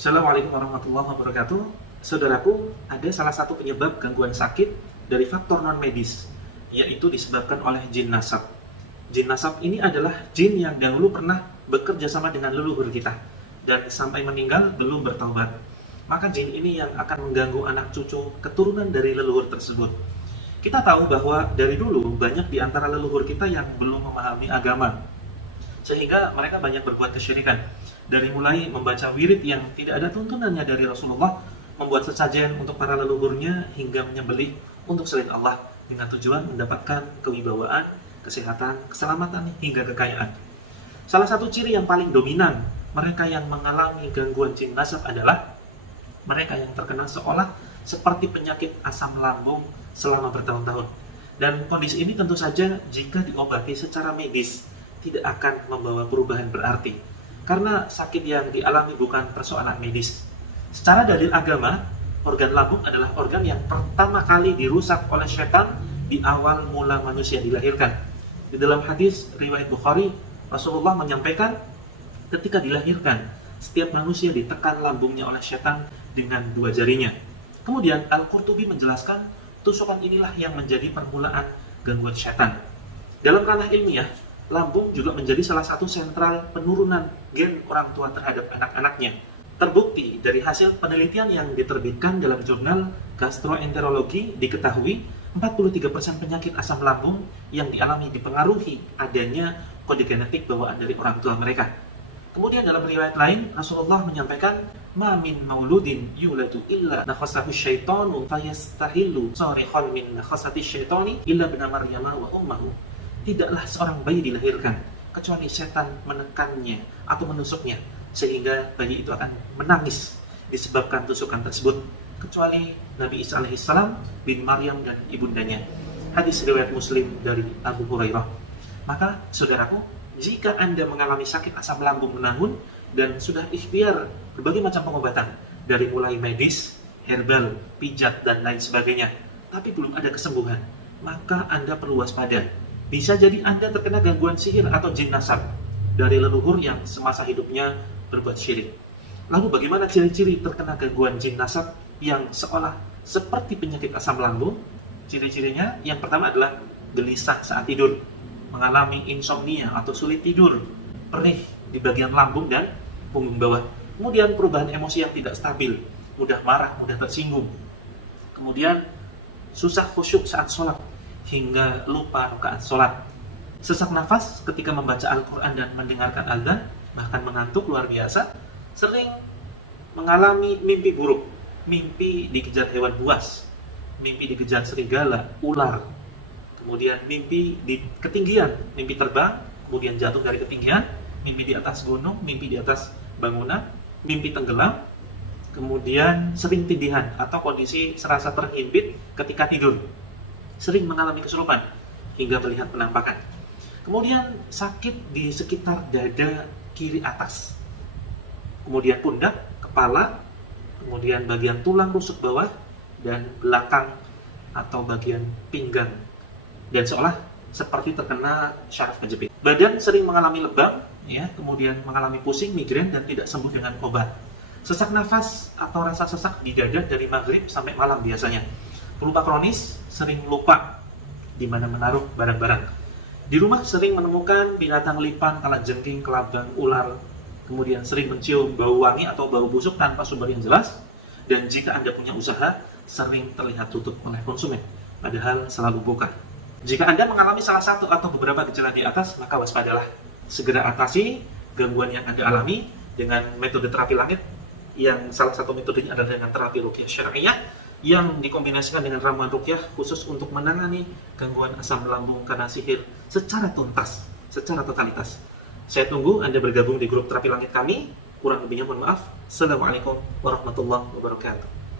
Assalamualaikum warahmatullahi wabarakatuh. Saudaraku, ada salah satu penyebab gangguan sakit dari faktor non-medis, yaitu disebabkan oleh jin nasab. Jin nasab ini adalah jin yang dahulu pernah bekerja sama dengan leluhur kita, dan sampai meninggal belum bertaubat. Maka jin ini yang akan mengganggu anak cucu keturunan dari leluhur tersebut. Kita tahu bahwa dari dulu banyak di antara leluhur kita yang belum memahami agama, sehingga mereka banyak berbuat kesyirikan. Dari mulai membaca wirid yang tidak ada tuntunannya dari Rasulullah, membuat sesajen untuk para leluhurnya, hingga menyembelih untuk selain Allah dengan tujuan mendapatkan kewibawaan, kesehatan, keselamatan, hingga kekayaan. Salah satu ciri yang paling dominan mereka yang mengalami gangguan jin nasab adalah mereka yang terkena seolah seperti penyakit asam lambung selama bertahun-tahun. Dan kondisi ini tentu saja jika diobati secara medis tidak akan membawa perubahan berarti, karena sakit yang dialami bukan persoalan medis. Secara dalil agama, organ lambung adalah organ yang pertama kali dirusak oleh setan di awal mula manusia dilahirkan. Di dalam hadis riwayat Bukhari, Rasulullah menyampaikan ketika dilahirkan, setiap manusia ditekan lambungnya oleh setan dengan dua jarinya. Kemudian Al-Qurtubi menjelaskan tusukan inilah yang menjadi permulaan gangguan setan. Dalam ranah ilmiah, lambung juga menjadi salah satu sentral penurunan gen orang tua terhadap anak-anaknya. Terbukti dari hasil penelitian yang diterbitkan dalam jurnal Gastroenterologi, diketahui 43% penyakit asam lambung yang dialami dipengaruhi adanya kode genetik bawaan dari orang tua mereka. Kemudian dalam riwayat lain, Rasulullah menyampaikan, "Ma min mauludin yuladu illa nakhasahu syaitanu fayastahillu sarikhan min nakhasati syaitani illa bna Maryama wa ummahu." Tidaklah seorang bayi dilahirkan kecuali setan menekannya atau menusuknya, sehingga bayi itu akan menangis disebabkan tusukan tersebut, kecuali Nabi Isa alaihissalam, bin Maryam dan ibundanya. Hadis riwayat Muslim dari Abu Hurairah. Maka saudaraku, jika Anda mengalami sakit asam lambung menahun dan sudah ikhtiar berbagai macam pengobatan dari mulai medis, herbal, pijat dan lain sebagainya, tapi belum ada kesembuhan, maka Anda perlu waspada. Bisa jadi Anda terkena gangguan sihir atau jin nasab dari leluhur yang semasa hidupnya berbuat syirik. Lalu bagaimana ciri-ciri terkena gangguan jin nasab yang seolah seperti penyakit asam lambung? Ciri-cirinya yang pertama adalah gelisah saat tidur, mengalami insomnia atau sulit tidur, perih di bagian lambung dan punggung bawah. Kemudian perubahan emosi yang tidak stabil, mudah marah, mudah tersinggung. Kemudian susah khusyuk saat sholat, hingga lupa rakaat sholat. Sesak nafas ketika membaca Al-Quran dan mendengarkan azan, bahkan mengantuk luar biasa. Sering mengalami mimpi buruk, mimpi dikejar hewan buas, mimpi dikejar serigala, ular. Kemudian mimpi di ketinggian, mimpi terbang, kemudian jatuh dari ketinggian, mimpi di atas gunung, mimpi di atas bangunan, mimpi tenggelam. Kemudian sering tindihan atau kondisi serasa terhimpit ketika tidur. Sering mengalami kesurupan hingga melihat penampakan. Kemudian sakit di sekitar dada kiri atas, kemudian pundak, kepala, kemudian bagian tulang rusuk bawah dan belakang atau bagian pinggang, dan seolah seperti terkena syaraf kejepit. Badan sering mengalami lebam, kemudian mengalami pusing, migrain dan tidak sembuh dengan obat. Sesak nafas atau rasa sesak di dada dari maghrib sampai malam biasanya. Pelupa kronis, sering lupa di mana menaruh barang-barang. Di rumah sering menemukan binatang lipan, kalajengking, kelabang, ular. Kemudian sering mencium bau wangi atau bau busuk tanpa sumber yang jelas. Dan jika Anda punya usaha, sering terlihat tutup oleh konsumen, padahal selalu buka. Jika Anda mengalami salah satu atau beberapa gejala di atas, maka waspadalah. Segera atasi gangguan yang Anda alami dengan metode terapi langit, yang salah satu metodenya adalah dengan terapi ruqyah syar'iyyah, yang dikombinasikan dengan ramuan ruqyah khusus untuk menangani gangguan asam lambung karena sihir secara tuntas, secara totalitas. Saya tunggu Anda bergabung di grup terapi langit kami. Kurang lebihnya mohon maaf. Assalamualaikum warahmatullahi wabarakatuh.